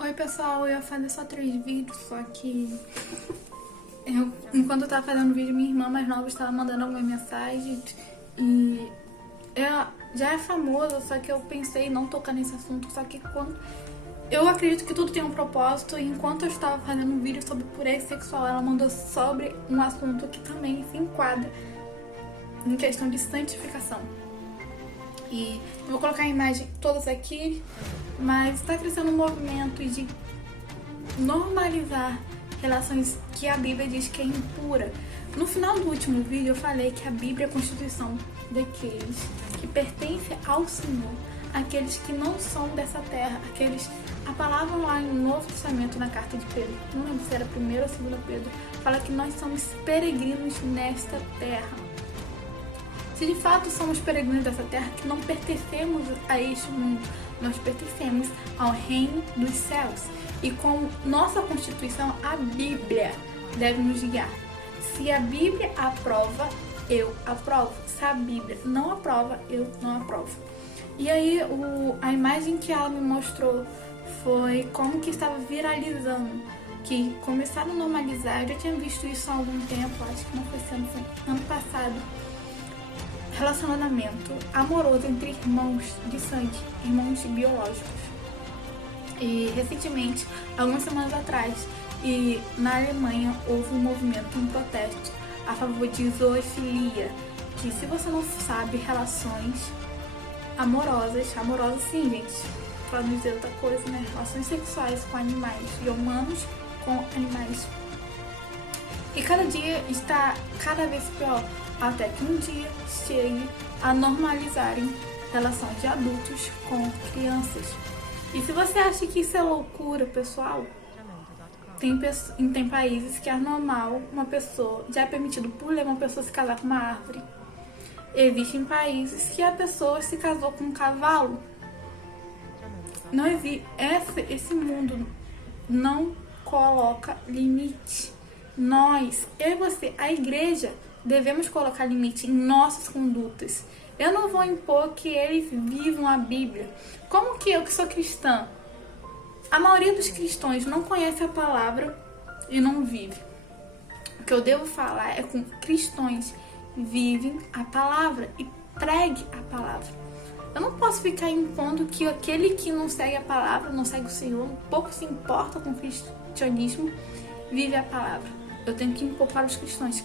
Oi pessoal, eu ia fazer só 3 vídeos, só que enquanto eu tava fazendo o vídeo, minha irmã mais nova estava mandando algumas mensagens e já é famoso, só que eu pensei em não tocar nesse assunto, só que eu acredito que tudo tem um propósito, e enquanto eu estava fazendo um vídeo sobre pureza sexual, ela mandou sobre um assunto que também se enquadra em questão de santificação. E eu vou colocar a imagem todas aqui, mas está crescendo um movimento de normalizar relações que a Bíblia diz que é impura. No final do último vídeo eu falei que a Bíblia é a constituição daqueles que pertencem ao Senhor, aqueles que não são dessa terra, a palavra lá no Novo Testamento, na carta de Pedro, não lembro se era 1ª ou 2ª Pedro, fala que nós somos peregrinos nesta terra. Se de fato somos peregrinos dessa terra, que não pertencemos a este mundo, nós pertencemos ao reino dos céus. E com nossa Constituição, a Bíblia deve nos guiar. Se a Bíblia aprova, eu aprovo. Se a Bíblia não aprova, eu não aprovo. E aí a imagem que ela me mostrou foi como que estava viralizando, que começaram a normalizar. Eu já tinha visto isso há algum tempo, acho que não foi esse ano, foi ano passado. Relacionamento amoroso entre irmãos de sangue, irmãos biológicos. E recentemente, algumas semanas atrás, na Alemanha houve um movimento, um protesto a favor de zoofilia, que, se você não sabe, relações amorosas sim, gente, pra não dizer outra coisa, né? Relações sexuais com animais e humanos com animais. E cada dia está cada vez pior, até que um dia chegue a normalizarem relações de adultos com crianças. E se você acha que isso é loucura, pessoal, tem países que é normal uma pessoa, já é permitido por lei uma pessoa se casar com uma árvore. Existem países que a pessoa se casou com um cavalo. Não existe, esse mundo não coloca limite. Nós, eu e você, a igreja, devemos colocar limite em nossas condutas. Eu não vou impor que eles vivam a Bíblia. Como que eu, que sou cristã, a maioria dos cristãos não conhece a palavra e não vive. O que eu devo falar é com cristãos vivem a palavra e pregue a palavra. Eu não posso ficar impondo que aquele que não segue a palavra, não segue o Senhor, pouco se importa com o cristianismo, vive a palavra. Eu tenho que impor para os cristãos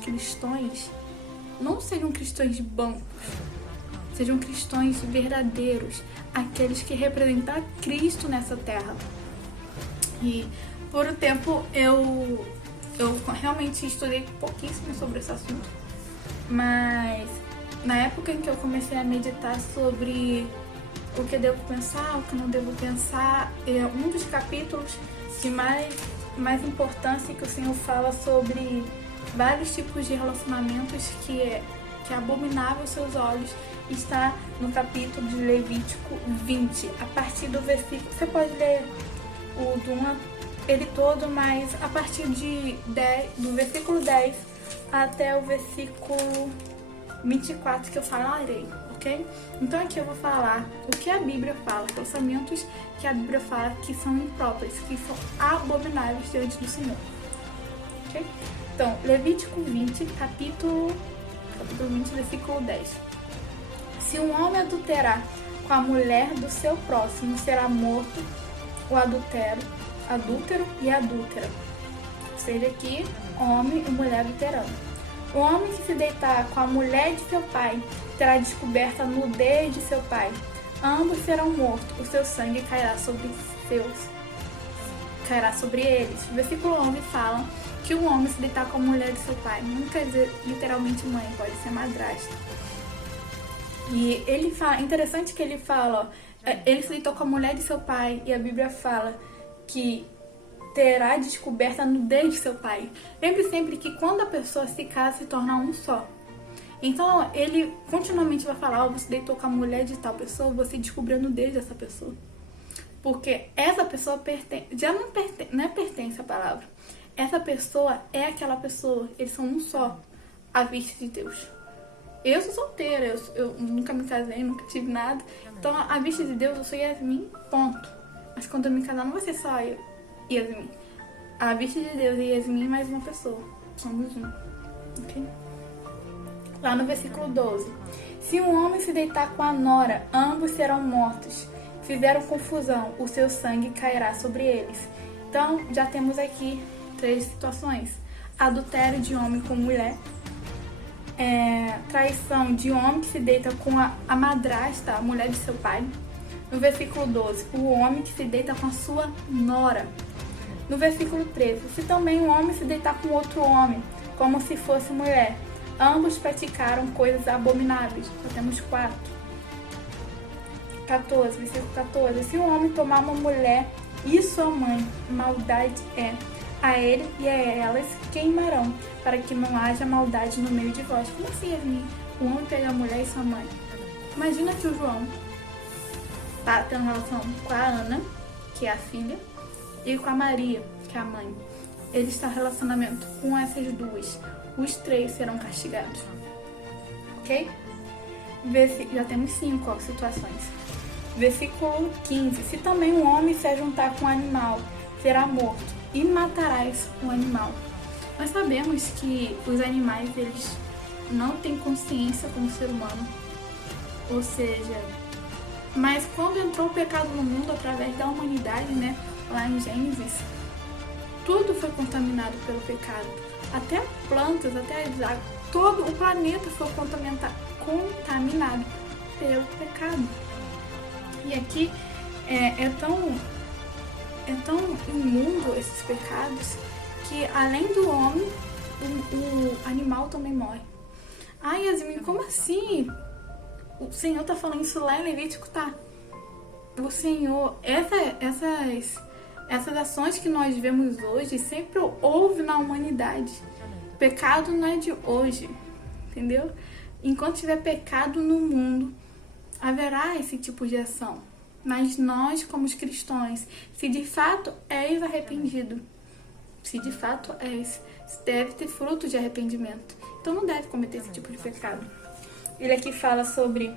não sejam cristãos bancos, sejam cristãos verdadeiros, aqueles que representam Cristo nessa terra. E por um tempo eu realmente estudei pouquíssimo sobre esse assunto, mas na época em que eu comecei a meditar sobre o que devo pensar, o que não devo pensar, um dos capítulos de mais importância que o Senhor fala sobre vários tipos de relacionamentos que é abominável aos seus olhos, está no capítulo de Levítico 20, a partir do versículo, você pode ler ele todo, mas a partir do versículo 10 até o versículo 24 que eu falarei, ok? Então aqui eu vou falar o que a Bíblia fala, pensamentos que a Bíblia fala que são impróprios, que são abomináveis diante do Senhor, ok? Então, Levítico 20, capítulo 20, versículo 10. Se um homem adulterar com a mulher do seu próximo, será morto o adúltero e a adúltera. Seja aqui, homem e mulher adulterando. O homem que se deitar com a mulher de seu pai terá descoberto a nudez de seu pai. Ambos serão mortos, o seu sangue cairá sobre eles. O versículo 11 fala que o homem se deitar com a mulher de seu pai, não quer dizer literalmente mãe, pode ser madrasta. E ele fala, interessante que ele fala, ele se deitou com a mulher de seu pai, e a Bíblia fala que terá descoberto a nudez de seu pai. Lembre sempre que quando a pessoa se casa, se torna um só. Então ele continuamente vai falar, você deitou com a mulher de tal pessoa, você descobriu a nudez dessa pessoa. Porque essa pessoa não pertence à palavra. Essa pessoa é aquela pessoa, eles são um só, à vista de Deus. Eu sou solteira, eu nunca me casei, nunca tive nada. Então, à vista de Deus, eu sou Yasmin, ponto. Mas quando eu me casar, não vai ser só eu e Yasmin. A vista de Deus e Yasmin mais uma pessoa. Somos um. Ok? Lá no versículo 12. Se um homem se deitar com a nora, ambos serão mortos. Fizeram confusão, o seu sangue cairá sobre eles. Então, já temos aqui 3 situações. Adultério de homem com mulher. Traição de homem que se deita com a madrasta, a mulher de seu pai. No versículo 12, o homem que se deita com a sua nora. No versículo 13, se também um homem se deitar com outro homem, como se fosse mulher, ambos praticaram coisas abomináveis. Já temos 4. 14, versículo 14, se um homem tomar uma mulher e sua mãe, maldade é. A ele e a elas queimarão, para que não haja maldade no meio de vós. Como assim, Yasmin? O homem pega a mulher e sua mãe. Imagina que o João tá tendo relação com a Ana, que é a filha, e com a Maria, que é a mãe. Ele está em relacionamento com essas duas. Os 3 serão castigados. Ok? Já temos 5 situações. Versículo 15. Se também um homem se ajuntar com um animal, será morto, e matarás o animal. Nós sabemos que os animais, eles não têm consciência como ser humano. Ou seja, mas quando entrou o pecado no mundo através da humanidade, né, lá em Gênesis, tudo foi contaminado pelo pecado. Até plantas, até as águas, todo o planeta foi contaminado pelo pecado. E aqui é tão imundo esses pecados que além do homem, o animal também morre. Ai, Yasmin, como assim? O Senhor tá falando isso lá em Levítico, tá? O Senhor, essas ações que nós vemos hoje sempre houve na humanidade. O pecado não é de hoje, entendeu? Enquanto tiver pecado no mundo, haverá esse tipo de ação. Mas nós, como os cristãos, se de fato és arrependido, se de fato és, deve ter fruto de arrependimento. Então não deve cometer esse tipo de pecado. Ele aqui fala sobre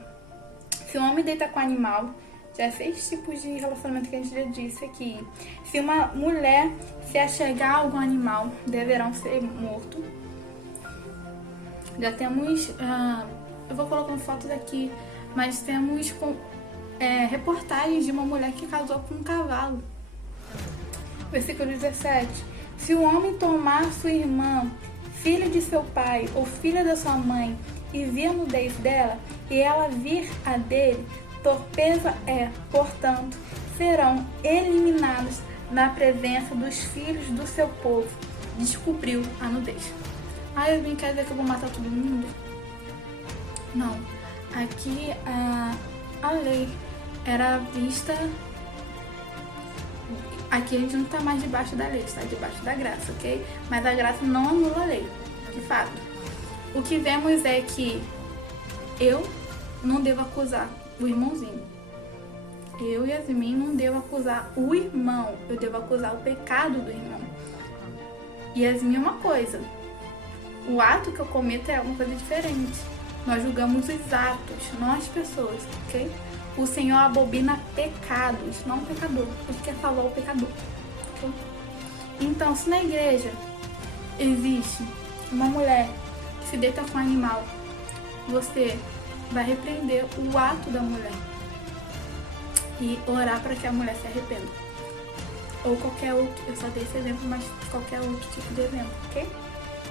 se um homem deita com animal, já 6 tipos de relacionamento que a gente já disse aqui. Se uma mulher se achegar a algum animal, deverão ser mortos. Já temos, eu vou colocando fotos aqui, mas temos reportagens de uma mulher que casou com um cavalo. Versículo 17. Se o homem tomar sua irmã, filha de seu pai ou filha da sua mãe, e vir a nudez dela, e ela vir a dele, torpeza é, portanto, serão eliminados na presença dos filhos do seu povo. Descobriu a nudez. Eu quer dizer que eu vou matar todo mundo? Não. Aqui a lei era vista. Aqui a gente não está mais debaixo da lei, está debaixo da graça, ok? Mas a graça não anula a lei, de fato. O que vemos é que eu não devo acusar o irmãozinho. Eu, Yasmin, não devo acusar o irmão. Eu devo acusar o pecado do irmão. Yasmin é uma coisa. O ato que eu cometo é uma coisa diferente. Nós julgamos os atos, não as pessoas, ok? O Senhor abobina pecados, não o pecador. Ele quer salvar o pecador, ok? Então, se na igreja existe uma mulher que se deita com um animal, você vai repreender o ato da mulher e orar para que a mulher se arrependa. Ou qualquer outro, eu só dei esse exemplo, mas qualquer outro tipo de exemplo, ok?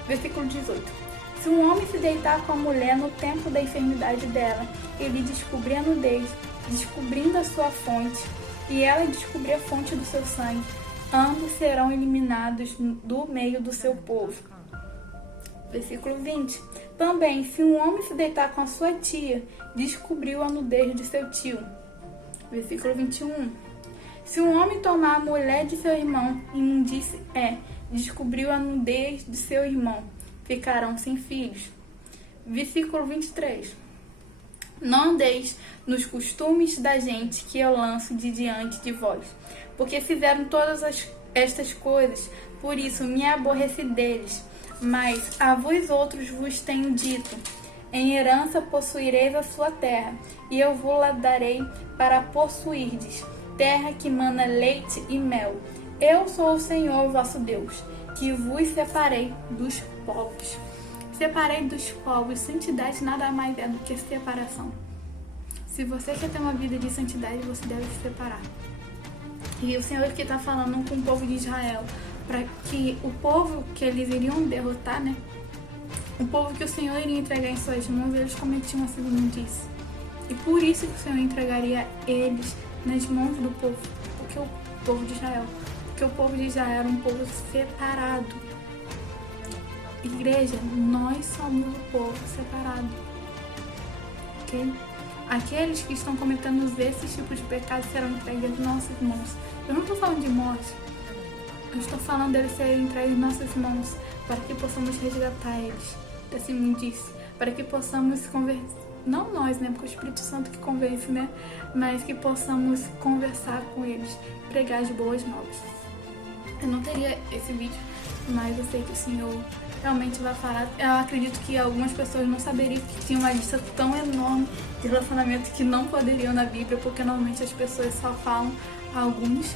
Versículo 18. Se um homem se deitar com a mulher no tempo da enfermidade dela, ele descobrir a nudez, descobrindo a sua fonte, e ela descobrir a fonte do seu sangue, ambos serão eliminados do meio do seu povo. Versículo 20. Também, se um homem se deitar com a sua tia, descobriu a nudez de seu tio. Versículo 21. Se um homem tomar a mulher de seu irmão, imundice descobriu a nudez de seu irmão, ficarão sem filhos. Versículo 23. Não andeis nos costumes da gente que eu lanço de diante de vós, porque fizeram todas estas coisas, por isso me aborreci deles. Mas a vós outros vos tenho dito, em herança possuireis a sua terra, e eu vos la darei para possuirdes. terra que mana leite e mel. Eu sou o Senhor vosso Deus, que vos separei dos povos. Separei dos povos. Santidade nada mais é do que separação. Se você quer ter uma vida de santidade, você deve se separar. E o Senhor aqui está falando com o povo de Israel, para que o povo que eles iriam derrotar, né? O povo que o Senhor iria entregar em suas mãos, eles cometiam essa imundície. E por isso que o Senhor entregaria eles nas mãos do povo, porque o povo de Israel. Porque o povo de Israel era um povo separado. Igreja, nós somos o povo separado. Ok? Aqueles que estão cometendo esses tipos de pecados serão entregues em nossas mãos. Eu não estou falando de morte. Eu estou falando deles serem entregues em nossas mãos para que possamos resgatar eles dessa imundície. Para que possamos conversar. Não nós, né? Porque o Espírito Santo que convence, né? Mas que possamos conversar com eles. Pregar as boas novas. Eu não teria esse vídeo, mas eu sei que o Senhor realmente vai falar. Eu acredito que algumas pessoas não saberiam que tinha uma lista tão enorme de relacionamentos que não poderiam na Bíblia, porque normalmente as pessoas só falam alguns,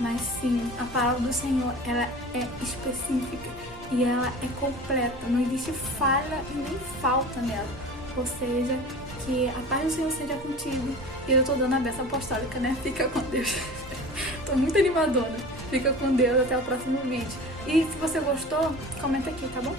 mas sim, a palavra do Senhor, ela é específica e ela é completa, não existe falha e nem falta nela. Ou seja, que a paz do Senhor seja contigo. E eu tô dando a benção apostólica, né? Fica com Deus. Tô muito animadona. Fica com Deus, até o próximo vídeo. E se você gostou, comenta aqui, tá bom?